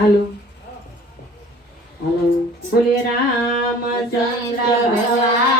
હાલો. હાલો. બોલે રામચંદ્ર ભગવાનની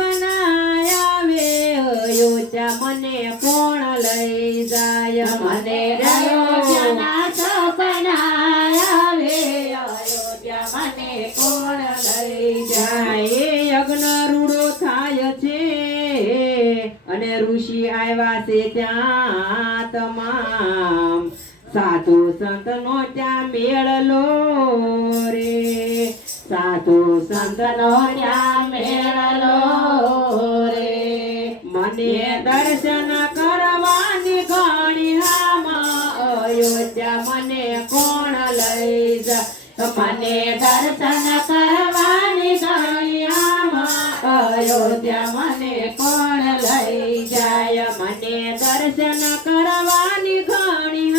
મને સપના આવે અયોધ્યા મને કોણ લઈ જાય યજ્ઞ રૂડો થાય છે અને ઋષિ આવ્યા છે ત્યાં તમામ સાધુ સંતનો ત્યાં મેળલો રે. સાધુ સંતનો ત્યાં મેળલો રે. મને દર્શન મને કોણ લઈ જા મને દર્શન કરવાની અયોધ્યા મને કોણ લઈ જાય? મને દર્શન કરવાની ઘણી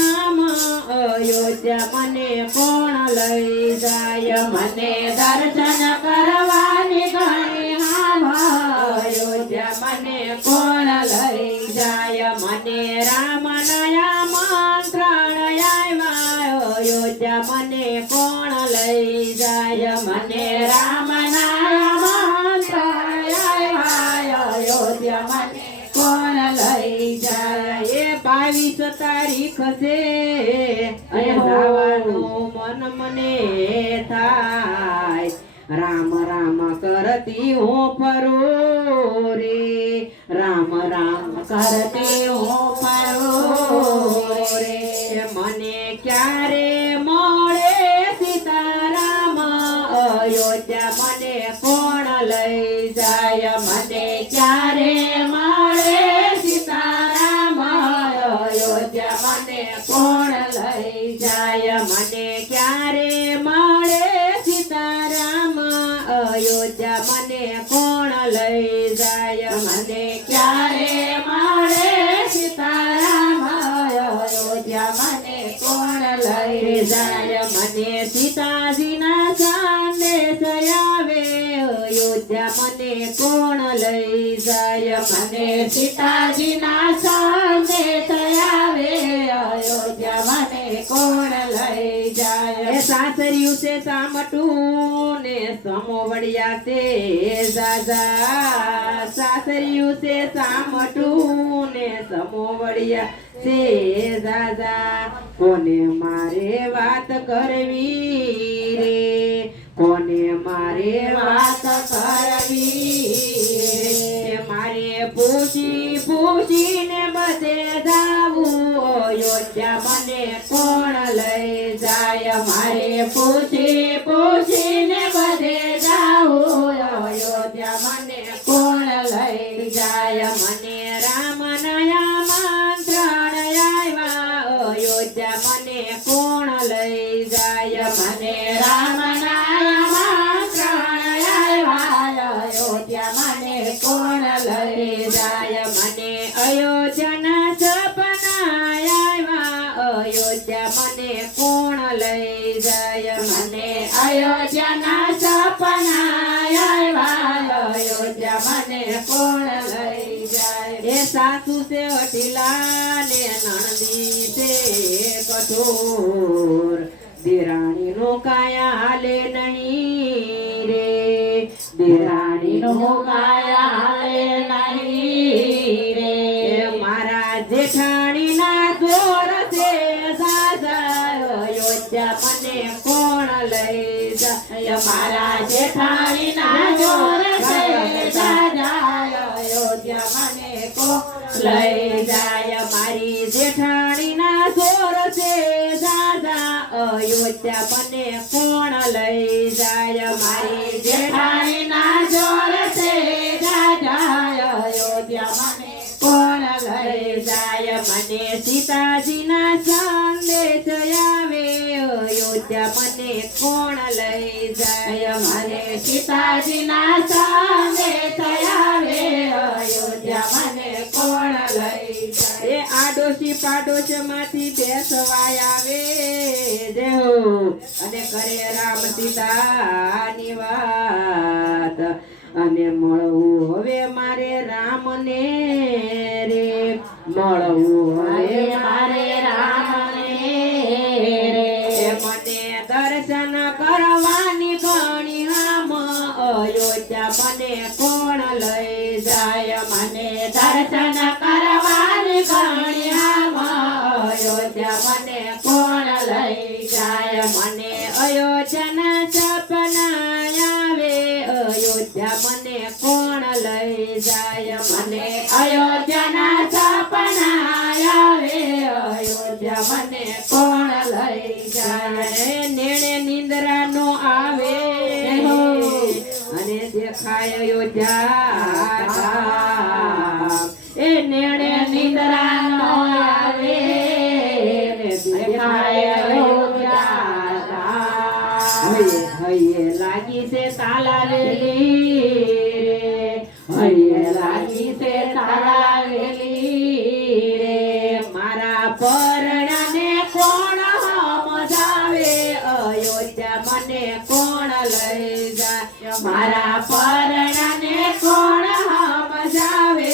અયોધ્યા મને કોણ લઈ જાય? મને દર્શન થાય. રામ રામ કરતી હું ફરું રે રામ રામ કરતી હું ફરું રે જાય પિતાજીના ચાંદે સંદેશ મને કોણ લઈ જાય? મને સીતાજીના સામે આવે અયોધ્યા મને કોણ લઈ જાય? સાસરિયું છે સામટું ને સમોવડિયા તે દાદા સાસરિયું છે સામટું ને સમોવડિયા તે દાદા કોને મારે વાત કરવી રે? કોને મારે વાત કરવી? મારે પૂછી પૂછીને બધે જાવું યોજ્યા મને કોણ લઈ જાય? મારે પૂછી પૂછીને કોણ જાય મને અયોધ્યાના સપના અયોધ્યા મને કોણ લઈ જાય? મને અયોધ્યાના સપના આવ્યા. અયોધ્યા મને કોણ લઈ જાય? એ સાસુ છે અઢીલા ને નણદી છે, કઠોર. દેરાણી નો લઈ જાય મારી જેઠાણીના સોર છે. દાદા, અયોધ્યા મને કોણ લઈ જાય મારી જેઠાણીના જોર છે. દાદા, અયોધ્યા મને કોણ લઈ જાય? મને સીતાજીના સંદેશ આવે. અયોધ્યા મને કોણ લઈ જાય? મને સીતાજીના સંદેશ આડોશી પાડોશમાંથી બેસવાય આવે દેહો અને કરે રામ સીતાની વાત. અને મળવું હવે મારે રામને રે. મળવું લઈ જાય મને અયોધ્યાના સપના આવે અયોધ્યા મને કોણ લઈ જાય? મને અયોધ્યાના સપના આવે અયોધ્યા મને કોણ લઈ જાય? નેણે નિંદ્રા નો આવે અને દેખાય અયોધ્યા મારા પરણાને કોણ સમજાવે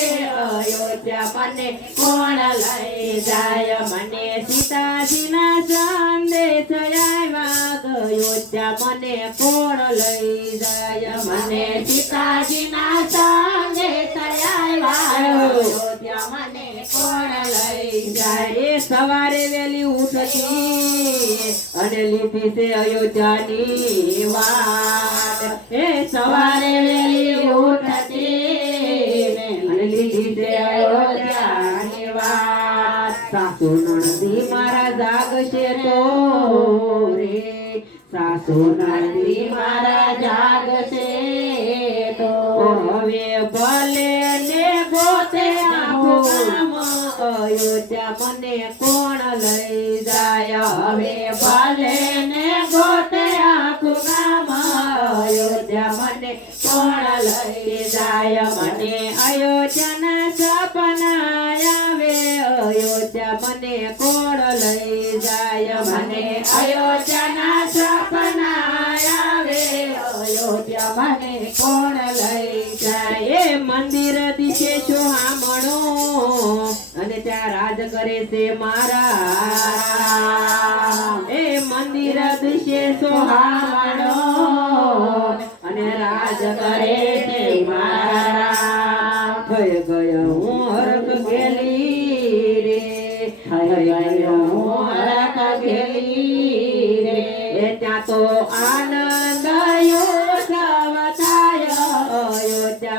અયોધ્યા મને કોણ લઈ જાય? મને સીતાજીના સંદેશ આવ્યા અયોધ્યા મને કોણ લઈ જાય? મને સીતાજીના અને લીધી છે અયોધ્યાની વાત એ સવારે વેલી ઉઠતી લીધી છે અયોધ્યાની વાત સાસુ નણદી મારા જાગશે તો રે. સાસુ નણદી મારા જાગશે તો હવે ભલે ને ગોતે આખું અયોધ્યા મને કોણ હવે ભલે ને ગોતે આખું ગામ અયોધ્યા મને કોણ લઈ જાય. મને અયોધ્યાના સપના આવે અયોધ્યા મને કોણ લઈ જાય? મને અયોધ્યાના સપના આવે અયોધ્યા મને કોણ લઈ જાય? મંદિર દિશે સોહામણો અને ત્યાં રાજ કરે છે મારા.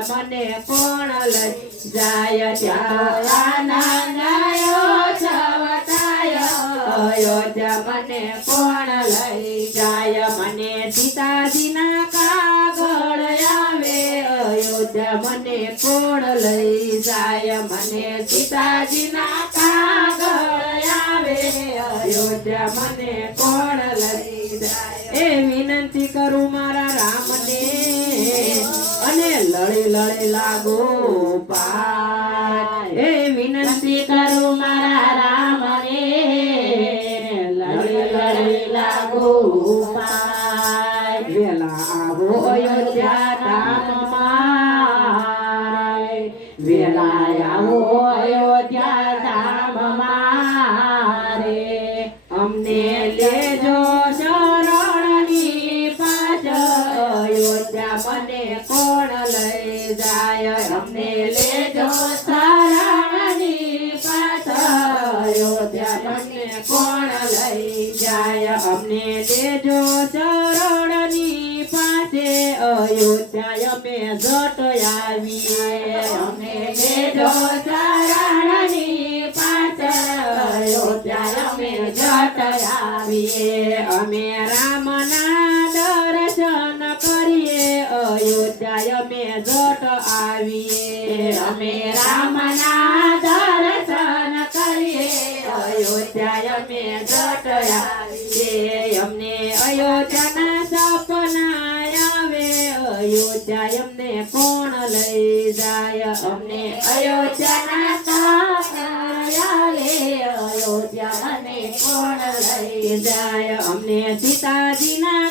મને કોણ લઈ જાય ત્યાં આનંદ ઉત્સવ થાય અયોધ્યા મને કોણ લઈ જાય મને સીતાજીના કાગળ આવે. અયોધ્યા મને કોણ લઈ જાય મને સીતાજીના કાગળ આવે. અયોધ્યા મને કોણ લઈ જાય એ વિનંતી કરું મારા રામને. અને લડે લડે લાગો પાય કોણ લઈ જાય અમને દેજો ચરણની પાસે અયોધ્યા અમે જટ આવીએ. અમને દેજો ચરણની પાસે અયોધ્યા અમે જટ આવીએ અમે રામના દર્શન કરીએ અયોધ્યા અમે જટ આવીએ અમે રામના જાય અમને અયોધ્યાના સપના લે અયોધ્યા અમને કોણ લઈ જાય? અમને સીતાજીના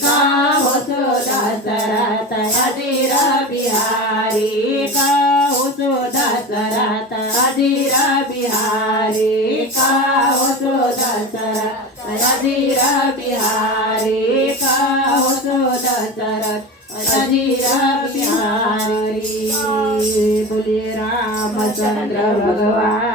होतो दसरा तयाधीरा बिहारी का होतो दसरा तयाधीरा बिहारी का होतो दसरा तयाधीरा बिहारी का होतो दसरा तयाधीरा बिहारी बोले रामचंद्र भगवान।